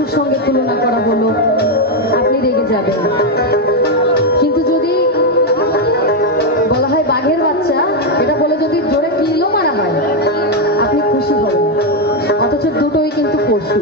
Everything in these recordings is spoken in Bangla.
কিছুর সঙ্গে তুলনা করা হলো, আপনি রেগে যাবেন। কিন্তু যদি বলা হয় বাঘের বাচ্চা, এটা বলে যদি জোরে কিলো মারা হয়, আপনি খুশি হবেন। অথচ দুটোই কিন্তু পশু।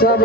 যেন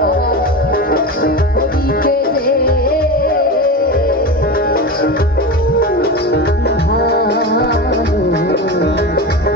Thank you.